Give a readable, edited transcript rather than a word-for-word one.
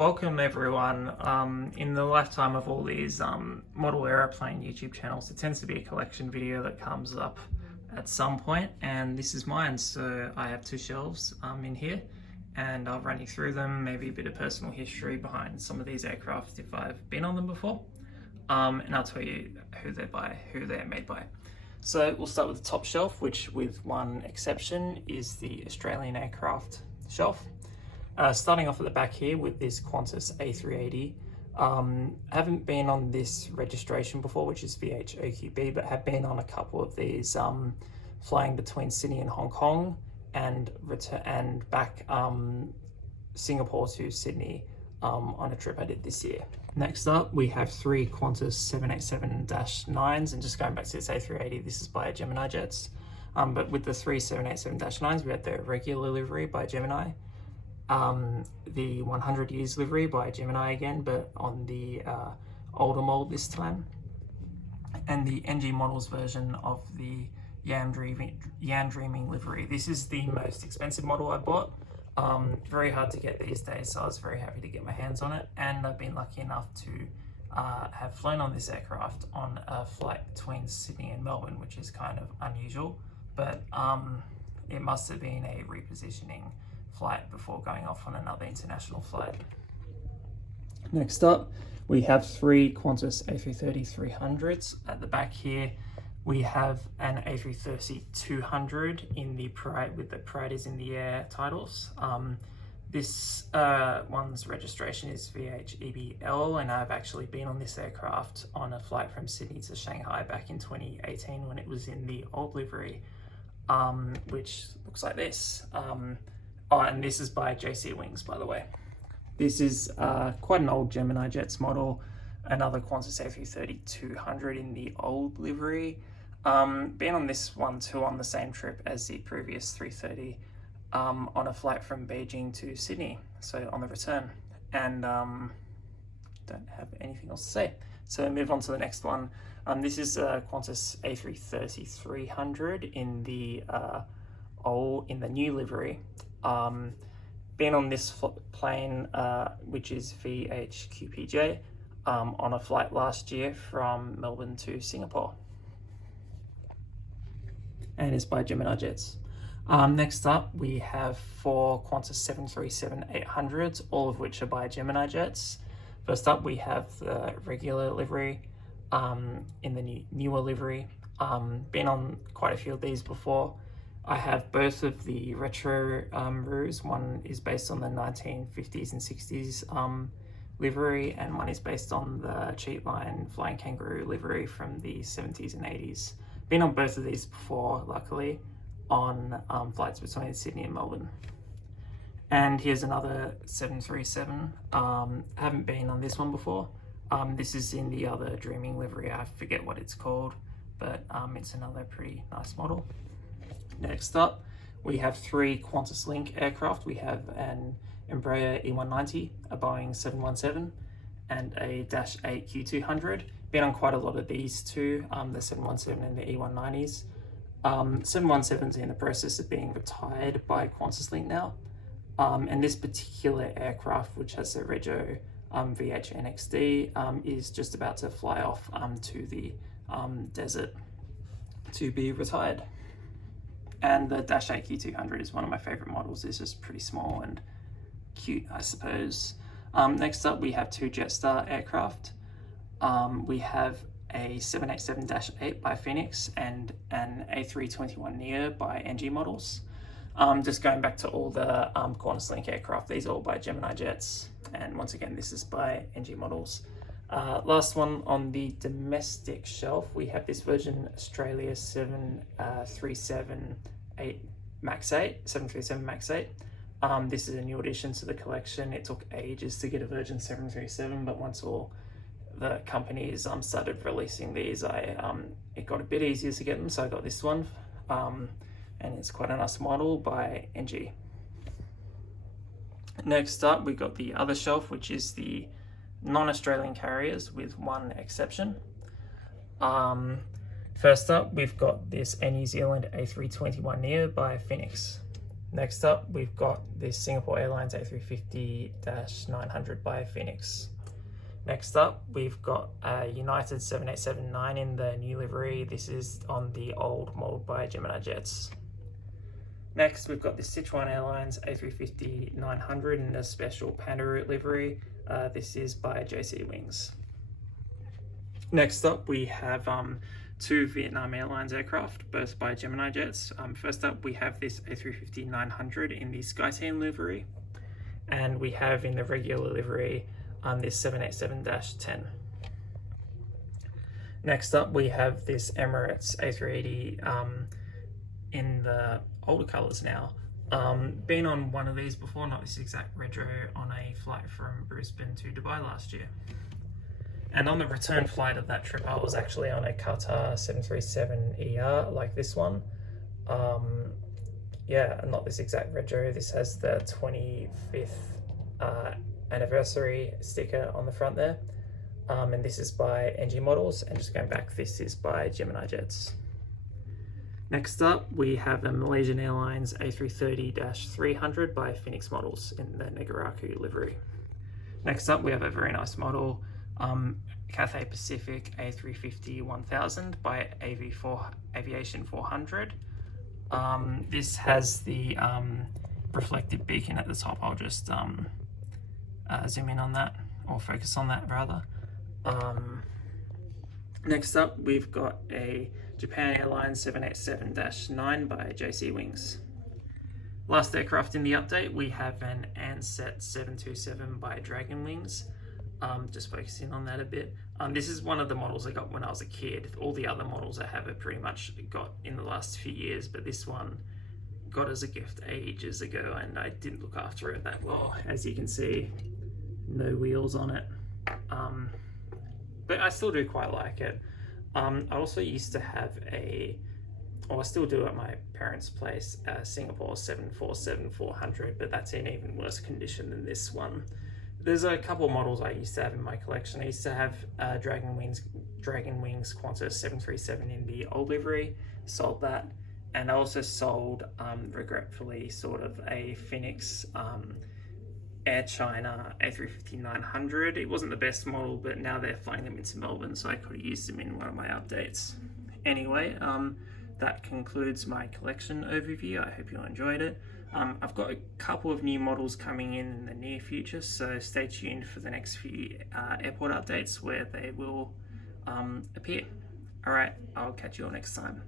Welcome everyone. In the lifetime of all these model aeroplane YouTube channels, it tends to be a collection video that comes up at some point, and this is mine. So I have two shelves in here, and I'll run you through them, maybe a bit of personal history behind some of these aircraft if I've been on them before, and I'll tell you who they're made by. So we'll start with the top shelf, which with one exception is the Australian aircraft shelf. Starting off at the back here with this Qantas A380. Haven't been on this registration before, which is VHOQB, but have been on a couple of these flying between Sydney and Hong Kong and back Singapore to Sydney on a trip I did this year. Next up, we have three Qantas 787-9s, and just going back to this A380, this is by Gemini Jets. But with the three 787-9s, we had the regular livery by Gemini, the 100 years livery by Gemini again, but on the older mold this time, and the NG Models version of the Yan Dreaming livery. This is the most expensive model I bought. Very hard to get these days, so I was very happy to get my hands on it, and I've been lucky enough to have flown on this aircraft on a flight between Sydney and Melbourne, which is kind of unusual, but it must have been a repositioning flight before going off on another international flight. Next up, we have three Qantas A330-300s. At the back here, we have an A330-200 in the Pride, with the Pride is in the Air titles. This one's registration is VHEBL, and I've actually been on this aircraft on a flight from Sydney to Shanghai back in 2018 when it was in the old livery, which looks like this. And this is by JC Wings, by the way. This is quite an old Gemini Jets model, another Qantas A330-200 in the old livery. Been on this one too on the same trip as the previous 330 on a flight from Beijing to Sydney, so on the return. And don't have anything else to say. So move on to the next one. This is a Qantas A330-300 in the new livery. Been on this plane, which is VHQPJ, on a flight last year from Melbourne to Singapore, and it's by Gemini Jets. Next up, we have four Qantas 737-800s, all of which are by Gemini Jets. First up, we have the regular livery in the newer livery. Been on quite a few of these before. I have both of the retro roos. One is based on the 1950s and 60s livery, and one is based on the cheap line Flying Kangaroo livery from the 70s and 80s. Been on both of these before, luckily, on flights between Sydney and Melbourne. And here's another 737. Haven't been on this one before. This is in the other Dreaming livery. I forget what it's called, but it's another pretty nice model. Next up, we have three Qantas Link aircraft. We have an Embraer E190, a Boeing 717, and a Dash 8 Q200. Been on quite a lot of these too, the 717 and the E190s. 717's in the process of being retired by Qantas Link now. And this particular aircraft, which has the Rego VHNXD, is just about to fly off to the desert to be retired. And the Dash 8 Q200 is one of my favorite models. It's just pretty small and cute, I suppose. Next up, we have two Jetstar aircraft. We have a 787-8 by Phoenix and an A321neo by NG Models. Just going back to all the Qantas Link aircraft, these are all by Gemini Jets. And once again, this is by NG Models. Last one on the domestic shelf, we have this Virgin Australia 737 MAX 8. This is a new addition to the collection. It took ages to get a Virgin 737, but once all the companies started releasing these, it got a bit easier to get them, so I got this one. And it's quite a nice model by NG. Next up, we got the other shelf, which is the non-Australian carriers, with one exception. First up, we've got this Air New Zealand A321neo by Phoenix. Next up, we've got this Singapore Airlines A350-900 by Phoenix. Next up, we've got a United 787-9 in the new livery. This is on the old mold by Gemini Jets. Next, we've got the Sichuan Airlines A350-900 in a special Panda Route livery. This is by JC Wings. Next up, we have two Vietnam Airlines aircraft, both by Gemini Jets. First up, we have this A350-900 in the SkyTeam livery, and we have in the regular livery this 787-10. Next up, we have this Emirates A380 in the older colours now. Been on one of these before, not this exact retro, on a flight from Brisbane to Dubai last year. And on the return flight of that trip, I was actually on a Qatar 737ER like this one. Yeah, not this exact retro. This has the 25th anniversary sticker on the front there. And this is by NG Models. And just going back, this is by Gemini Jets. Next up, we have the Malaysian Airlines A330-300 by Phoenix Models in the Negaraku livery. Next up, we have a very nice model. Cathay Pacific A350-1000 by Aviation 400. This has the reflective beacon at the top. I'll just zoom in on that, or focus on that rather. Next up, we've got a Japan Airlines 787-9 by JC Wings. Last aircraft in the update, we have an Ansett 727 by Dragon Wings. Just focusing on that a bit. This is one of the models I got when I was a kid. All the other models I have pretty much got in the last few years, but this one got as a gift ages ago and I didn't look after it that well. As you can see, no wheels on it. But I still do quite like it. I also used to have I still do at my parents' place, Singapore 747-400, but that's in even worse condition than this one. There's a couple of models I used to have in my collection. I used to have Dragon Wings Qantas 737 in the old livery, sold that. And I also sold, regretfully, sort of a Phoenix Air China A350-900. It wasn't the best model, but now they're flying them into Melbourne, so I could have used them in one of my updates. Anyway, that concludes my collection overview. I hope you enjoyed it. I've got a couple of new models coming in the near future, so stay tuned for the next few airport updates where they will appear. Alright, I'll catch you all next time.